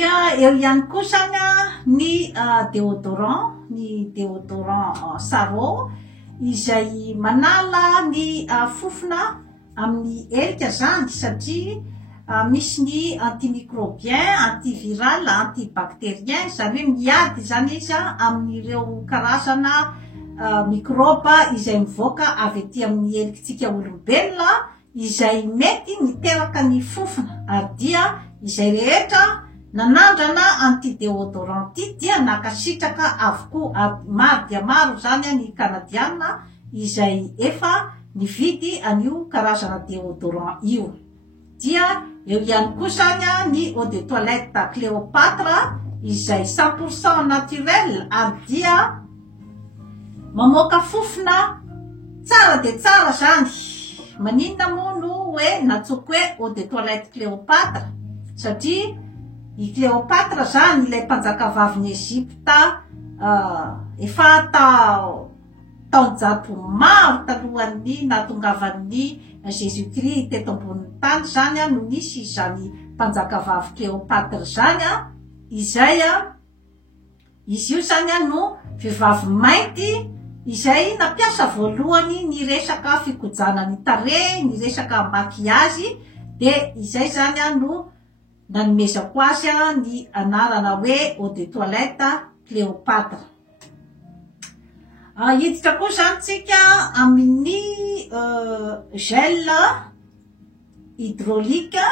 dia eo ihany koa zany ny déodorant Saro izay manala ny fofona amin'ny elika zany satria misy ny antimicrobien, antiviral, antibacterien zany hoe miady zany izy amin'ireo karazana microbe izay mivoaka avy aty amin'ny elikitsika olombelona izay mety miteraka ny fofona ary dia izay rehetra nanandrana antidéodorant dia nakasitraka avokoa maro dia maro zany ny kanadiana izay efa nividy an'io karazana déodorant io. Dia eo ihany koa zany ny eau de toilette Cléopâtre izay 100% naturel ary dia mamoaka fofona tsara de tsara zany. Maninona moa no hoe natsoiko hoe eau de toilette Cléopâtre satria i Cléopâtre zany ilay mpanjakavavy Egypta efa taonjato maro talohan'ny nahatongavan'ny Jésus-Christ teto ambonin'ny tany zany no nisy zany mpanjakavavy Cléopâtre zany izay izy io zany no vehivavy mainty izay nampiasa voalohany ny resaka fikojana ny tarehy, ny resaka maquillage de izay zany no nanomezako azy ny anarana hoe eau de toilette Cléopâtre. Hiditra koa zany tsika amin'ny gel hydraulique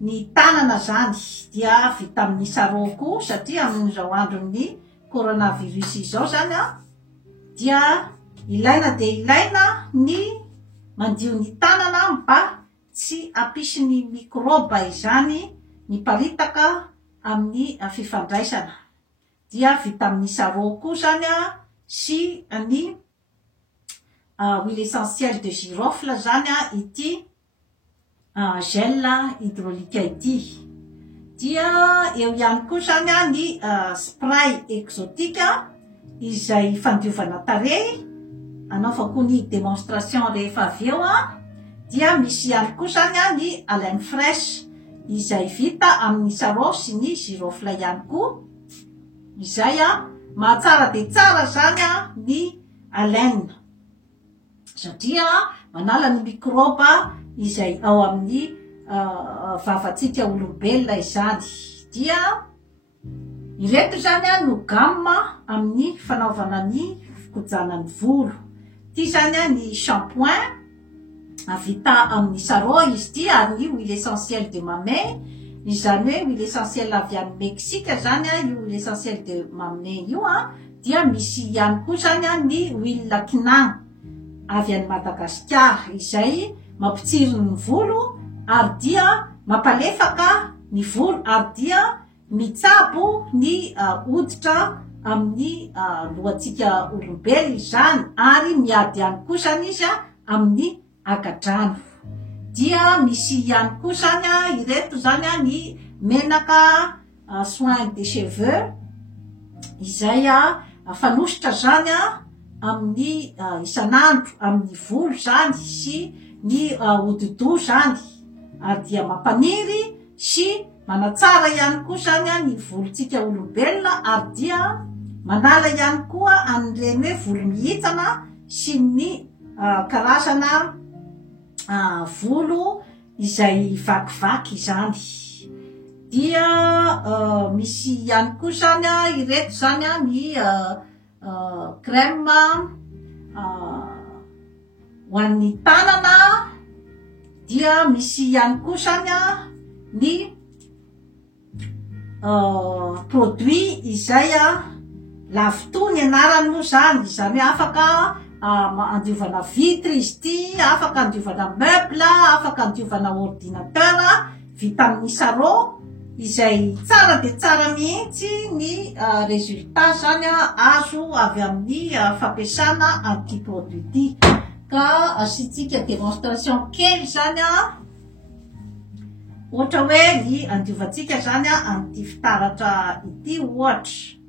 ny tanana zany dia vita amin'ny saroko satria amin'izao andron'ny coronavirus izao zany dia ilaina de ilaina ny mandio ny tanana mba tsy ampisy ny microbe izany miparitaka amin'ny fifandraisana. Dia vita amin'ny saroko zany sy ny huile essentielle de girofle zany ity gel hydraulique ity. Dia eo ihany koa zany ny spray exotique izay fandiovana tarehy anaovako ny démonstration rehefa avy eo dia misy ihany koa zany ny haleine fraîche izay vita amin'ny sarô sy ny girofle ihany koa izay mahatsara de tsara zany ny haleine satria manala ny microbe izay ao amin'ny vavatsika olombelona izany. Dia ireto zany no gamme amin'ny fanaovana ny fikojana ny volo. Ty zany ny shampoing vita amin'ny sarô izy ty ary ny huile essentielle de mamey izany hoe huile essentielle avy amin'ny Meksika zany io huile essentielle de mamey io dia misy ihany koa zany ny huile kinang avy any Madagasikara izay mampitsiry ny volo ary dia mampalefaka ny volo ary dia mitsabo ny hoditra amin'ny lohatsika olombelona izany ary miady ihany koa zany izy amin'ny agadrano. Dia misy ihany koa zany ireto zany ny menaka soin de cheveux izay fanositra zany amin'ny isanandro amin'ny volo zany sy ny hodi-doha zany ary dia mampaniry sy manatsara ihany koa zany ny volontsika olombelona ary dia manala ihany koa an'ireny hoe volo mihitsana sy ny karazana volo izay vakivaky zany. Dia misy ihany koa zany ireto zany ny crème ho an'ny tanana. Dia misy ihany koa zany ny produit izay lavito ny anarany moa zany izany hoe afaka andiovana vitre izy ty, afaka andiovana meuble, afaka andiovana ordinateur vita amin'ny sarô izay tsara de tsara mihitsy ny résultat zany azo avy amin'ny fampiasana an'ity produit ty. Ka asitsika démonstration kely zany ohatra hoe ny andiovantsika zany an'ity fitaratra ity ohatra.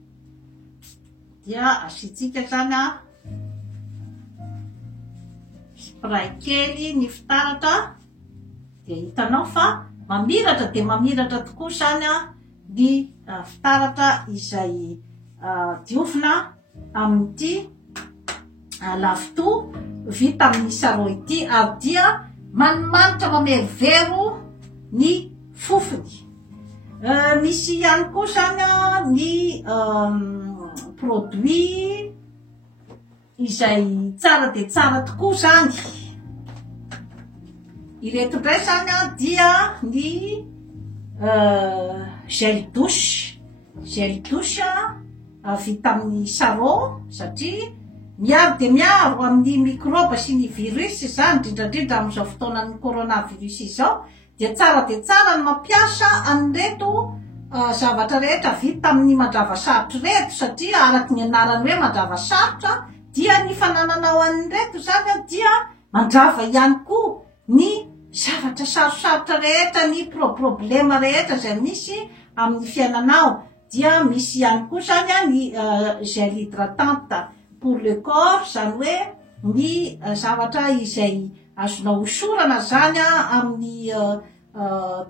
Dia asitsika zany spray kely ny fitaratra dia hitanao fa mamiratra de mamiratra tokoa zany ny fitaratra izay diovina amin'ity lavito vita amin'ny sarô ity, ary dia manimanitra mamerivero ny fofony. Misy ihany koa zany ny produit izay tsara de tsara tokoa zany. Ireto ndray zany dia ny gel douche vita amin'ny sarô, satria miaro de miaro amin'ny microbe sy ny virus zany, indrindrandrindra amin'izao fotoanan'ny coronavirus izao, de tsara ny mampiasa an'ireto zavatra rehetra vita amin'ny mandrava sarotra reto, satria araky ny anarany hoe mandrava sarotra dia ny fananana ao an'ireto zany dia mandrava ihany koa ny zavatra sarosarotra rehetra, ny problema rehetra zay misy amin'ny fiainanao. Dia misy ihany koa zany ny gel hydratante pour le corps, zany hoe ny zavatra izay azonao hosorana zany amin'ny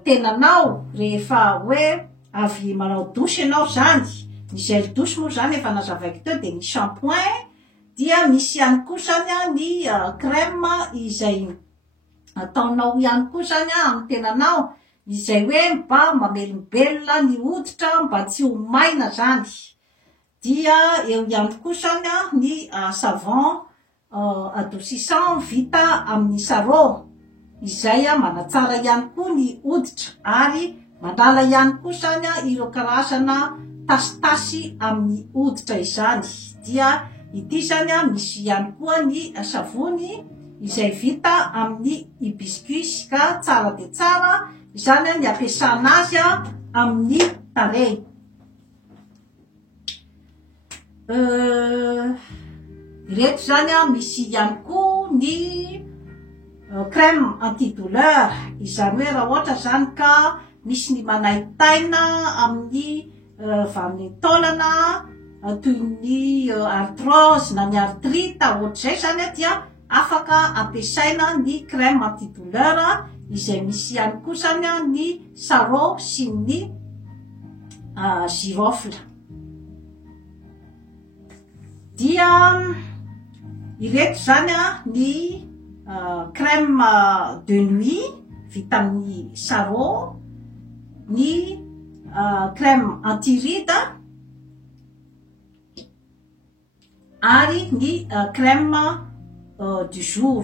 tenanao rehefa hoe avy manao douche ianao zany. Ny gel douche moa zany efa nazavaiko teo, de ny shampoing. Dia misy ihany koa zany ny crème izay ataonao ihany koa zany amin'ny tenanao, izay hoe mba mamelombelona ny hoditra mba tsy ho maina zany. Dia eo ihany koa zany ny savon adoucissant vita amin'ny sarô, izay manatsara ihany koa ny hoditra ary mandala ihany koa zany ireo karazana tasitasy amin'ny hoditra izany. Dia ity zany misy ihany koa ny savony izay vita amin'ny hibiscus, ka tsara de tsara izany ny ampiasana azy amin'ny tarehy. Reto zany misy ihany koa ny crème antidouleur, izany hoe raha ohatra zany ka misy ny manaitaina amin'ny vamin'ny taolana toy ny arthrose na ny arthrite ohatr'izay zany dia afaka ampiasaina ny crème antidouleur, izay misy ihany koa zany ny sarô sy ny girofle. Dia ireto zany ny crème de nuit vita amin'ny sarô, ny crème anti-ride ary ny crème du jour.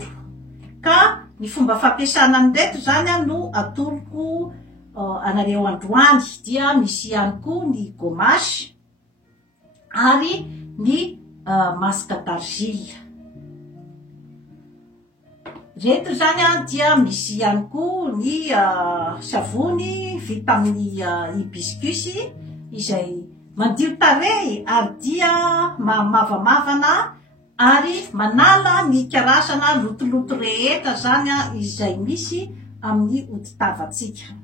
Ka ny fomba fampiasana an'ireto zany no atoloko anareo androany. Dia misy ihany koa ny gommage ary ny masque d'argile. Reto zany dia misy ihany koa ny savony vita amin'ny hibiscus, izay mandio tarehy ary dia mavamavana ary manala ny karazana lotoloto rehetra zany izay misy amin'ny hodi-tavatsika.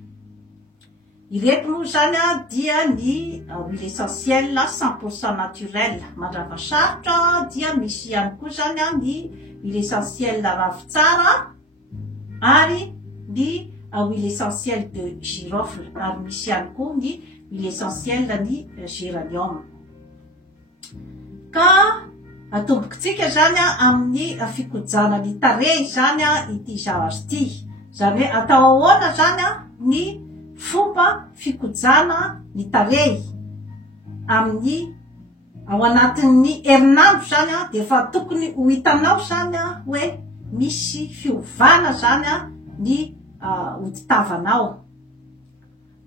Ireto moa zany dia ny huile essentielle 100% naturelle mandrava sarotra. Dia misy ihany koa zany ny huile essentielle ravitsara ary ny huile essentielle de girofle, ary misy ihany koa ny huile essentielle ny géranium. Ka atombokitsika zany amin'ny fikojana ny tarehy zany ity zavatra ity, zany hoe atao ahoana zany ny fomba fikojana ny tarehy amin'ny ao anatin'ny herinandro zany de fa tokony ho hitanao zany hoe misy fiovana zany ny hodi-tavanao.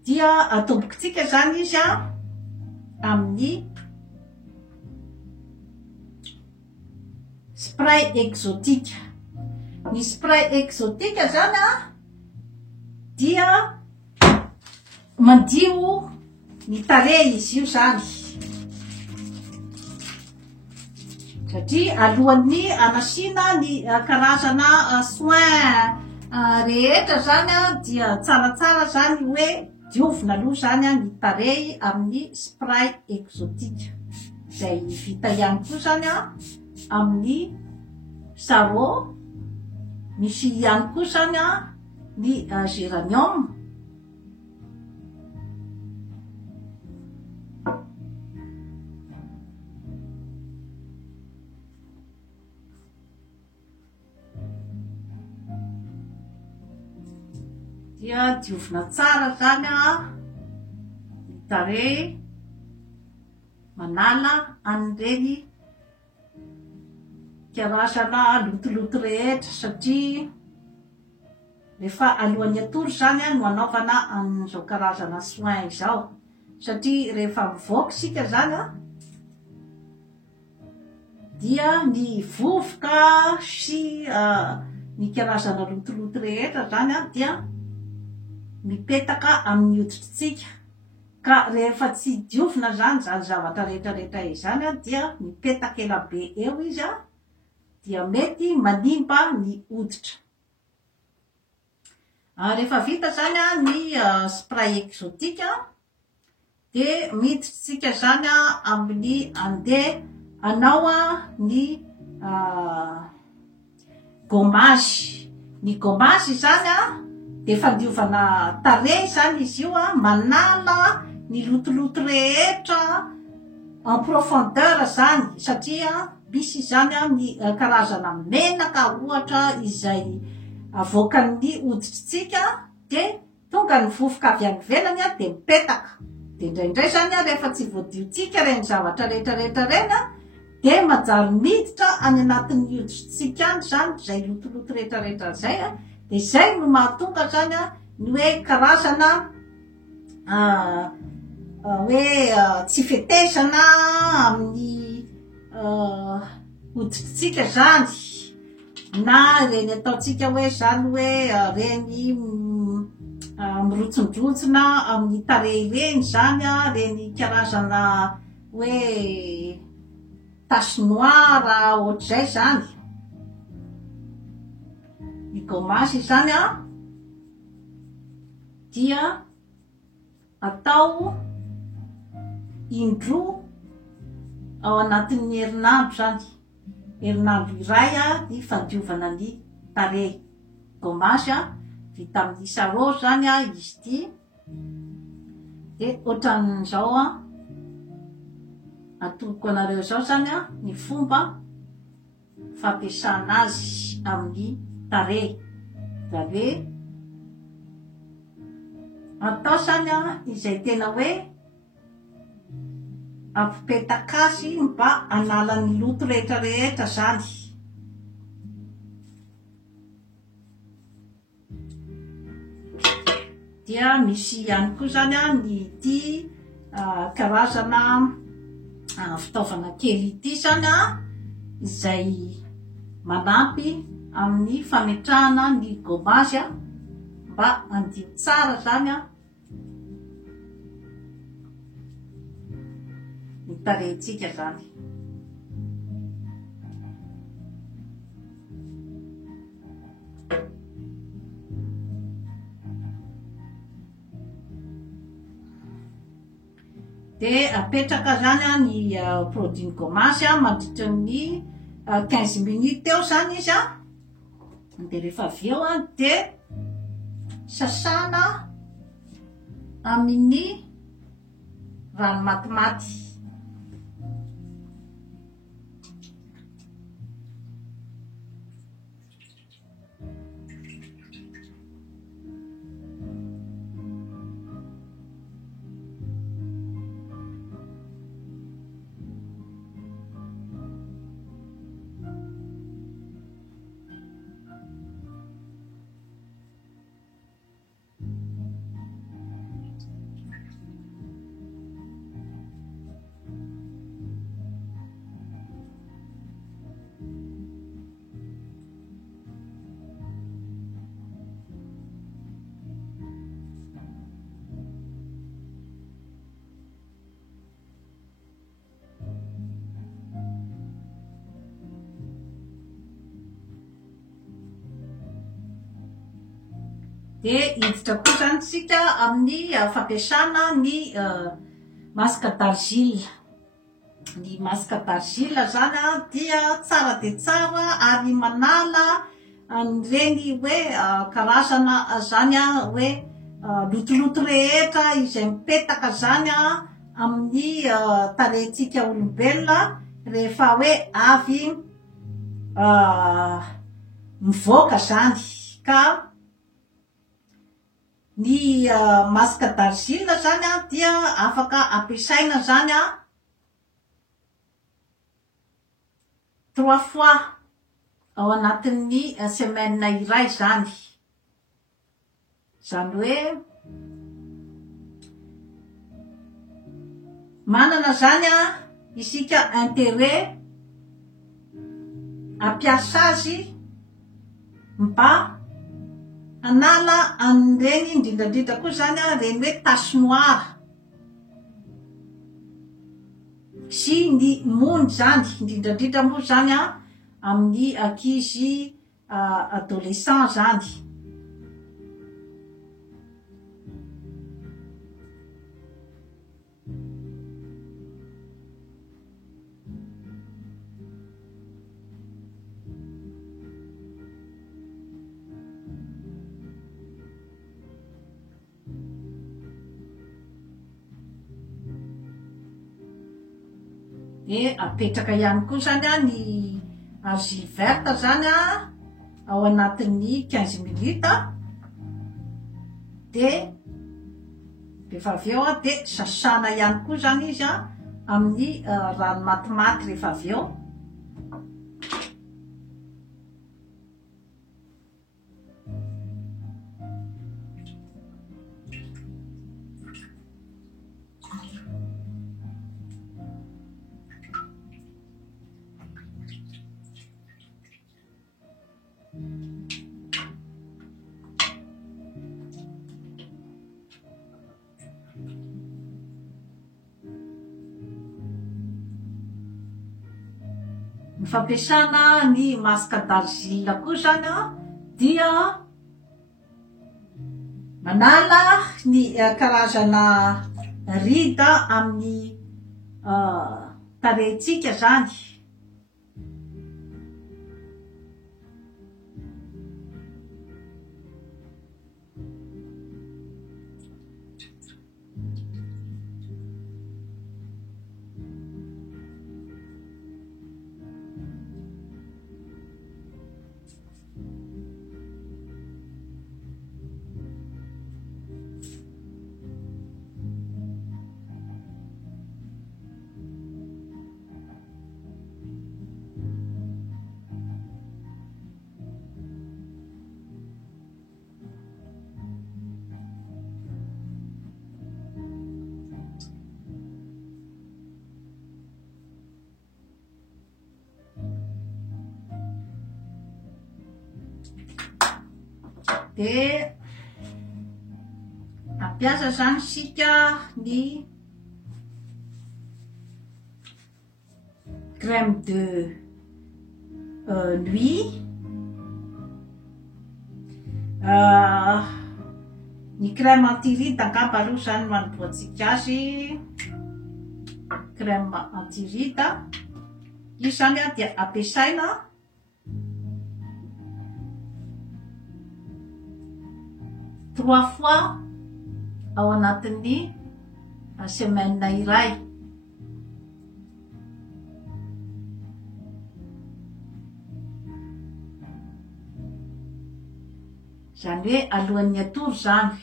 Dia atombokitsika zany izy amin'ny spray exotique. Ny spray exotique zany dia mandio ny tarehy izy io zany, satria alohan'ny anasina ny karazana soin rehetra zany dia tsaratsara zany hoe diovina aloha zany ny tarehy amin'ny spray exotique, izay vita ihany koa zany amin'ny sarô. Misy ihany koa zany ny géranium. dia diovina tsara zany ny tarehy manala an'ireny karazana lotoloto rehetra satria rehefa alohan'ny atory zany no anaovana an'izao karazana soin izao satria rehefa mivoaka sika zany dia ny vovoka sy ny karazana lotoloto rehetra zany dia mipetaka amin'ny hoditritsika ka rehefa tsy diovina zany zavatra rehetrarehetra izany dia mipetaka ela be eo izy dia mety manimba ny hoditra. Rehefa vita zany ny spray exotique de miditsika zany amin'ny andeha anao ny gommage. Ny gommage zany de fandiovana tarehy zany izy io manala ny lotoloto rehetra en profondeur zany satria misy zany ny karazana menaka ohatra izay avoakan'ny hoditritsika de tonga ny vovoka avy any ivelany de mipetaka de indraindray zany rehefa tsy voadiotsika reny zavatra rehetrarehetra reny de manjary miditra any anatin'ny hoditritsika any zany zay lotoloto rehetrarehetra zay de zay no mahatonga zany ny hoe karazana hoe tsy fetezana amin'ny hoditritsika zany na reny ataotsika hoe zany hoe reny mirotsondrotsona amin'ny tarehy reny zany reny karazana hoe tache noire ohatr'izay zany. Ny gommage zany dia atao indroa ao anatin'ny herinandro zany, herinandro iray ny fandiovana ny tarehy. Gommage vita amin'ny sarô zany izy ty de ohatran'izao atoloko anareo zao zany ny fomba fampiasana azy amin'ny tarehy. Da hoe atao zany izay tena hoe ampipetaka azy mba anala ny loto rehetrarehetra zany. Dia misy ihany koa zany ny ity karazana fitaovana kely ity zany izay manampy amin'ny fametrahana ny gommage mba handio tsara zany ny tarehintsika zany. De apetraka zany ny produit gommage mandritra ny 15 minutes eo zany izy de rehefa avy eo de sasana amin'ny rano matimaty. De hiditra koa zany sika amin'ny fampiasana ny masque d'argile. Ny masque d'argile zany dia tsara de tsara ary manala an'ireny hoe karazana zany hoe lotoloto rehetra izay mipetaka zany amin'ny tarehintsika olombelona rehefa hoe avy mivoaka zany. Ka ny masaka d'argile zany a dia afaka ampiasaina zany a 3 fois ao anatin'ny semaine iray zany hoe manana zany a isika intérêt ampiasa azy mba hanala an'ireny indrindrandrindra koa zany a reny hoe tache noire sy ny mony zany indrindrandrindra moa zany a amin'ny ankizy adolescent zany. De apetraka ihany koa zany a ny argile verte zany a ao anatin'ny 15 minutes de rehefa avy eo de sasana ihany koa zany izy a amin'ny rano matimaty rehefa avy eo. Ny fampiasana ny masaka d'argile koa zany a dia manala ny karazana rida amin'ny tarehintsika zany. De ampiasa zany sika ny crème de nuit, ny crème anti-ride angamba aloha zany manomboantsika azy, crème anti-ride io zany a dia ampiasaina 3 fois ao anatin'ny semaine iray. Zany hoe alohan'ny atory zany.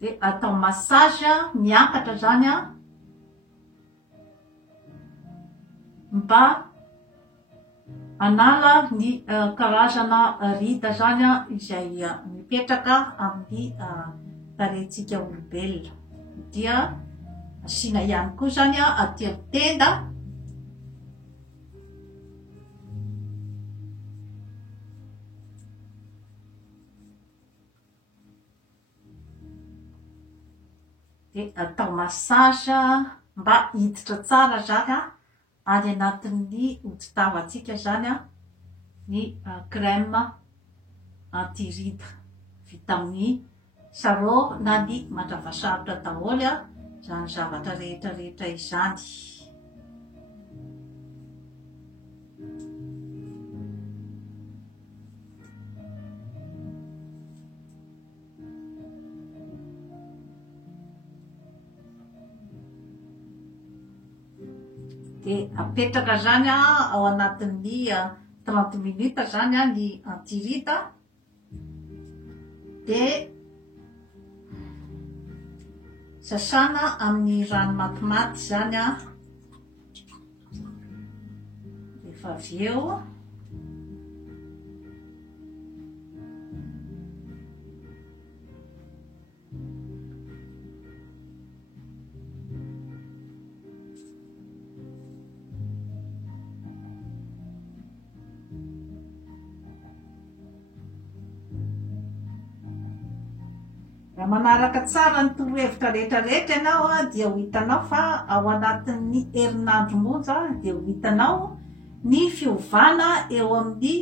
De atao massage miakatra zany a mba hanala ny karazana rida zany a izay mipetraka amin'ny tarehintsika olombelona. Dia asiana ihany koa zany a aty amin'ny tenda de atao massage mba hiditra tsara zany a any anatin'ny hodi-tavantsika zany a ny crème anti-ride vita amin'ny sarô na ny mandravasarotra daholo a zany zavatra rehetra rehetra izany. de apetraka zany ao anatin'ny 30 minutes zany ny antirita, de sasana amin'ny rano matimaty zany rehefa avy eo raha manaraka tsara ny torohevitra rehetrarehetra ianao dia ho hitanao fa ao anatin'ny herinandro monja dia ho hitanao ny fiovana eo amin'ny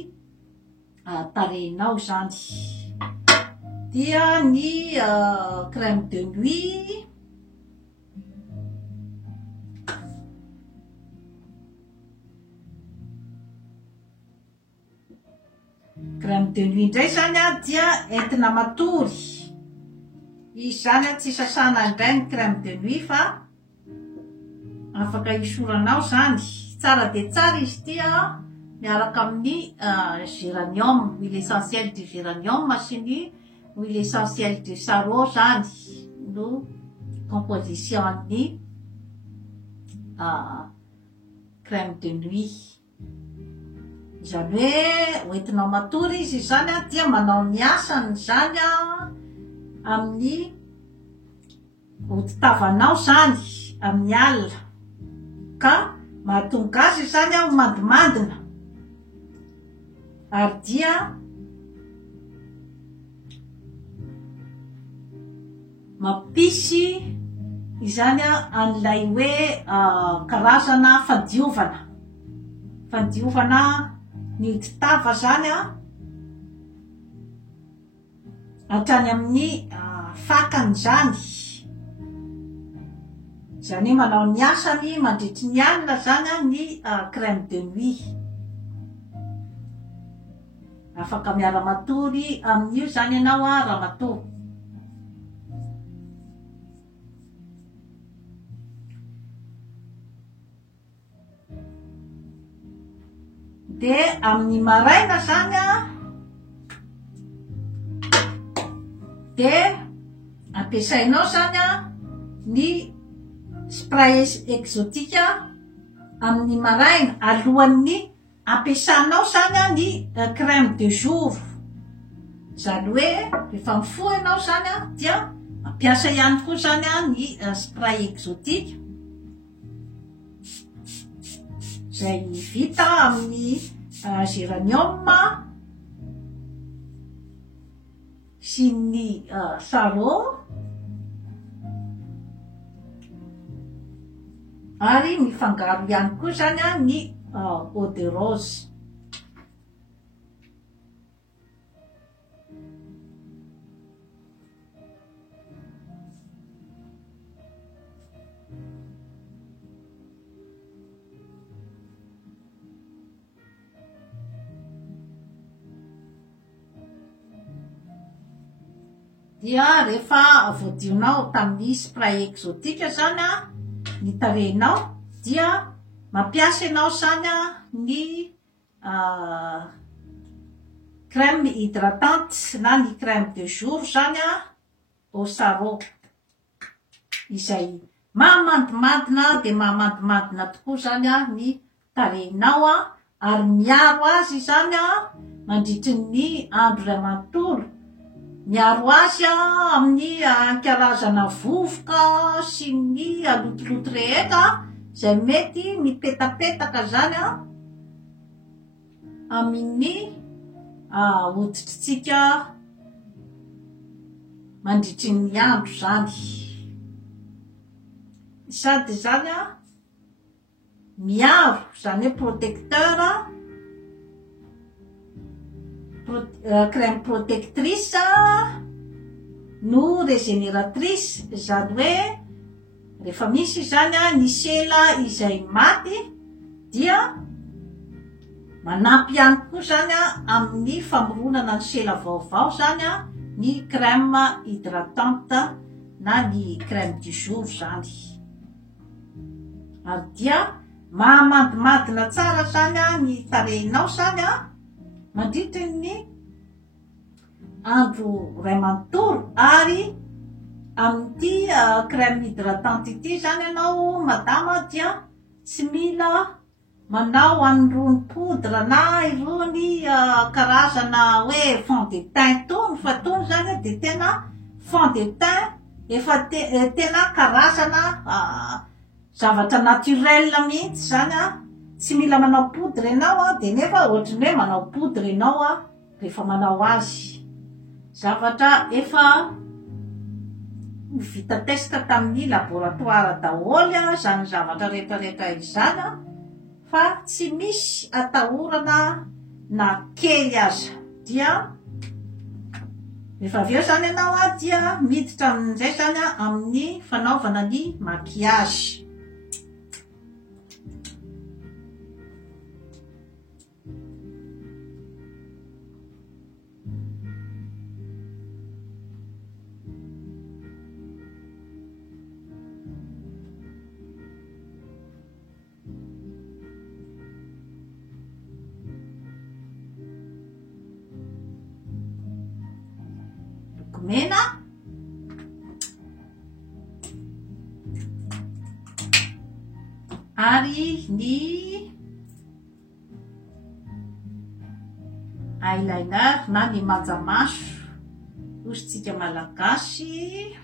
tarehinao zany. Dia ny crème de nuit indray zany dia entina matory. Izy zany tsy sasana indray ny crème de nuit fa afaka isoranao zany. Tsara de tsara izy tia miaraka amin'ny géranium, huile essentielle du géranium sy ny huile essentielle du sarreau zany no composition-ny crème de nuit. Zany hoe hoentinao matory izy zany dia manao ny asany zany amin'ny hodi-tavanao zany amin'ny alina ka mahatonga azy zany ho mandimandina ary dia mampisy izany an'ilay hoe karazana fadiovana ny hodi-tava zany hatrany amin'ny fakany zany. Zany manao ny asany mandritry ny alina zany ny crème de nuit. Afaka miara-matory amin'io zany ianao raha matoa. De amin'ny maraina zany de ampiasainao zany ny spray exotique amin'ny maraina alohan'ny ampiasanao zany ny crème de jour. Zany hoe rehefa mifoha ianao zany dia mampiasa ihany koa zany ny spray exotique zay vita amin'ny géranium sy ny sarreau ary mifangaro ihany koa zany ny eau de rose. Dia rehefa voadionao tamin'ny spray exotique zany ny tarehinao dia mampiasa ianao zany ny crème hydratante na ny crème de jour zany au sarreau izay mahamandimandina de mahamandimandina tokoa zany ny tarehinao ary miaro azy zany mandritry ny andro iray manontolo. Miaro azy amin'ny karazana vovoka sy ny alotoloto rehetra zay mety mipetapetaka zany amin'ny hoditritsika mandritry ny andro zany. Sady zany miaro zany hoe protecteur crème protectrice no régénératrice. Zany hoe rehefa misy zany ny sela izay maty dia manampy ihany koa zany amin'ny famoronana ny sela vaovao zany ny crème hydratante na ny crème du jour zany. Ary dia mahamadmadina tsara zany ny tarehinao zany mandritry ny andro ray manontolo ary amin'ity crème hydratante ity zany ianao madama dia tsy mila manao an'irony poudre na irony karazana hoe fond de teint tony fa tony zany de tena fond de teint efa tena karazana zavatra naturel mihitsy zany tsy mila manao poudre ianao de nefa ohatriny hoe manao poudre ianao rehefa manao azy zavatra efa vita testa tamin'ny laboratoire daholy zany zavatra rehetrarehetra izany fa tsy misy atahorana na kely aza dia rehefa avy eo zany ianao dia miditra amin'izay zany amin'ny fanaovana ny maquillage. Mena ary ny eyeliner na ny manjamaso ositsika malagasy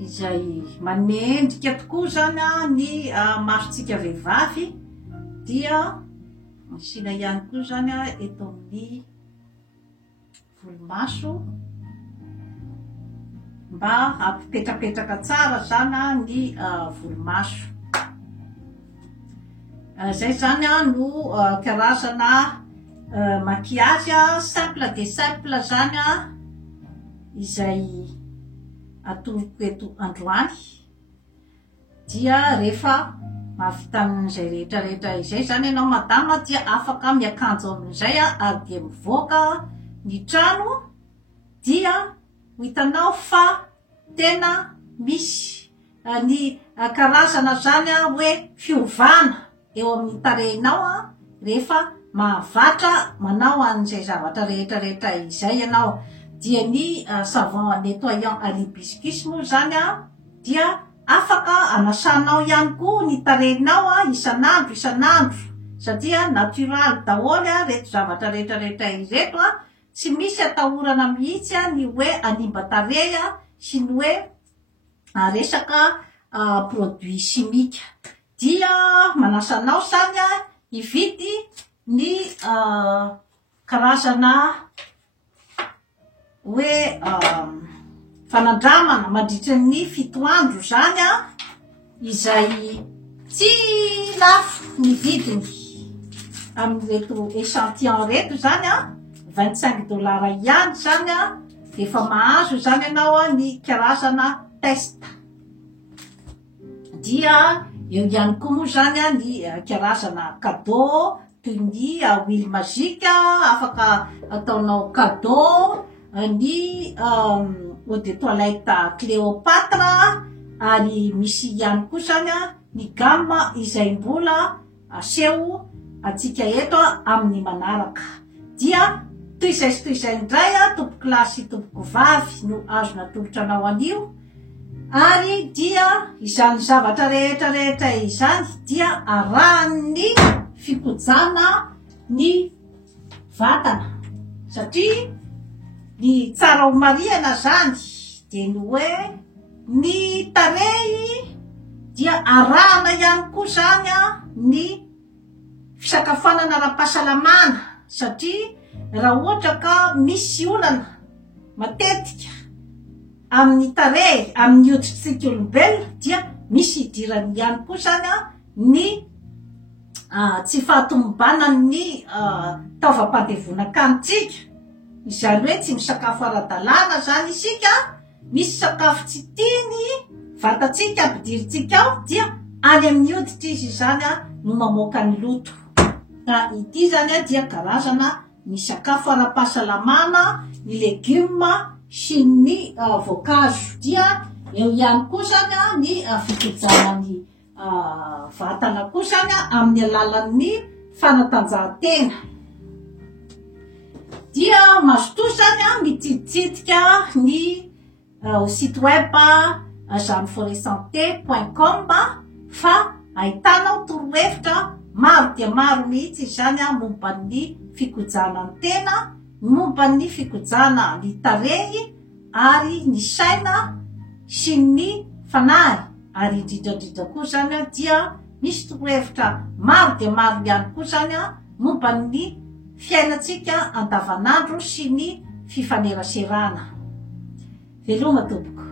izay manome endrika tokoa zany ny masontsika vehivavy dia masina ihany koa zany eto amin'ny volomaso mba hampipetrapetraka tsara zany ny volomaso. Zay zany no karazana maquillage simple de simple zany izay atoroko eto androany dia rehefa mavita amin'izay rehetrarehetra izay zany ianao madama dia afaka miakanjo amin'izay ary dia mivoaka ny trano dia hitanao fa tena misy ny karazana zany hoe fiovana eo amin'ny tarehinao rehefa mahavatra manao an'izay zavatra rehetrarehetra izay ianao. Dia ny savon nettoyant à l'hibiscus moa zany dia afaka anasanao ihany koa ny tarehinao isan'andro satria natural daholo reto zavatra rehetrarehetra ireto tsy misy atahorana mihitsy ny hoe animba tarehy sy ny hoe resaka produit chimique dia manasanao zany hividy ny karazana hoe fanandramana mandritra ny fito andro zany izay tsy lafo ny vidiny amin'reto échantillon reto zany $25 ihany zany efa mahazo zany ianao ny karazana test dia eo ihany koa moa zany ny karazana cadeau toy ny huile magique afaka ataonao cadeau ny eau de toilette Cléopâtre ary misy ihany koa zany ny gamme izay mbola aseho atsika eto amin'ny manaraka dia toy izay indray tompoko lahy sy tompoko vavy no azo natolotra anao anio ary dia izany zavatra rehetrarehetra izany dia arahan'ny fikojana ny vatana satria ny tsara homariana zany de ny hoe ny tarehy dia arahana ihany koa zany ny fisakafoanana ara-pahasalamana satria raha ohatra ka misy olana matetika amin'ny tarehy amin'ny hoditrintsika olombelona dia misy idirany ihany koa zany ny tsy fahatomobana ny taovam-pandevonankanitsika Izany hoe tsy misakafo ara-dalàna zany isika, misy sakafo tsy tiany vatatsika ampidiritsika ao dia any amin'ny hoditra izy zany no mamoaka ny loto. Ka ity zany dia karazana ny sakafo ara-pahasalamana, ny legioma sy ny voankazo. Dia eo ihany koa zany ny fikojanan'ny vatana koa zany amin'ny alalan'ny fanatanjahantena. Dia mazotoa zany mitsiditsidika ny site web janeforestsanté.com fa ahitanao torohevitra maro dia maro mihitsy zany momban'ny fikojanantena, momban'ny fikojana ny tarehy ary ny saina sy ny fanahy. Ary indrindrandrindra koa zany dia misy torohevitra maro dia maro ihany koa zany momban'ny fiainatsika andavanandro sy ny fifaneraserana. Veloma tompoko.